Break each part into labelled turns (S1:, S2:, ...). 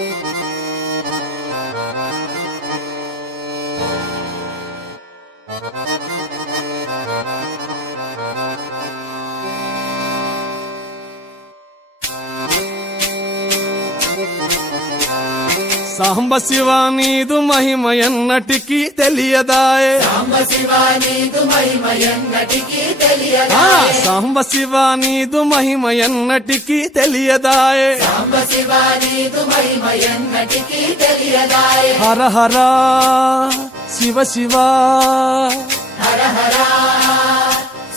S1: Thank you. సాంబ శివ నీదు మహిమ ఎన్నటికీ తెలియదాయే. సాంబ శివ నీదు మహిమ ఎన్నటికీ తెలియదాయే. హర హర శివ శివ.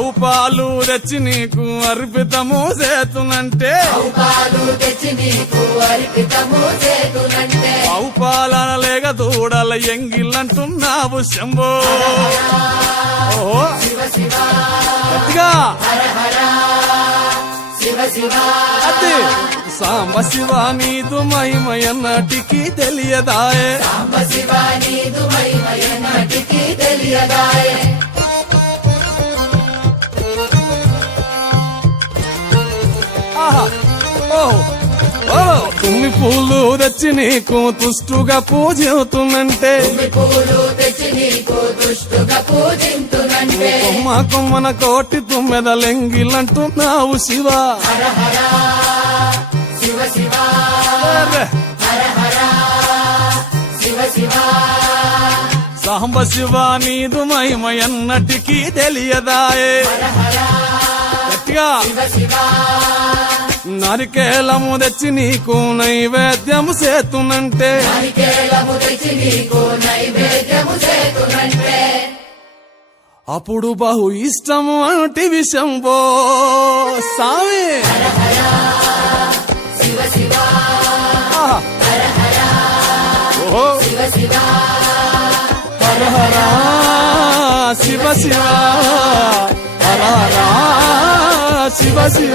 S1: ఆవు పాలు తెచ్చి నీకు అర్పితము చేతునంటే ఆవు పాలన లేక దూడల ఎంగిలంటున్నావు శంభో. ఓహో. గట్టిగా. అదే సాంబ శివ నీదు మహిమ ఎన్నటికీ తెలియదాయే. తుమ్మి పూలు తెచ్చి నీకు తుష్టుగా పూజవుతున్నంటే కొమ్మ కొమ్మన కోటి తుమ్మెద లెంగిలంటున్నావు శివ. సాంబ శివ నీదు మహిమ ఎన్నటికీ తెలియదాయే. గట్టిగా. నరికేలము తెచ్చి నీకు నైవేద్యము చేతునంటే. అప్పుడు బహు ఇష్టము అంటే విషంబో. సామి. ఆహా. ఓహో. హర హర శివ శివ.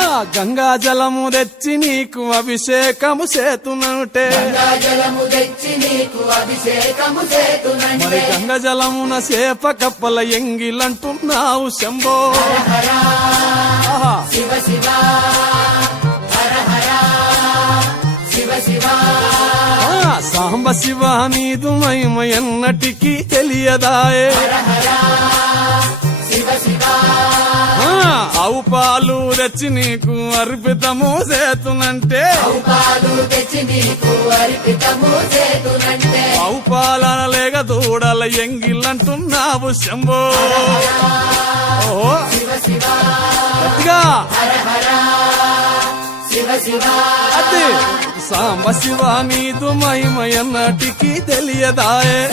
S1: జలము తెచ్చి నీకు అభిషేకము చేతునంటే మరి గంగ జలమున సేప కప్పల ఎంగిలంటున్నావు శంభో. ఆ, సాంబ శివ నీదు మహిమ ఎన్నటికీ తెలియదాయే. ఆ, ఆవు పాలు తెచ్చి నీకు అర్పితము చేతునంటే. ఆవు పాల లేక దూడల ఎంగిలంటున్నావు శంభో. గట్టిగా. అదే. సాంబ శివ నీదు మహిమ ఎన్నటికీ తెలియదాయే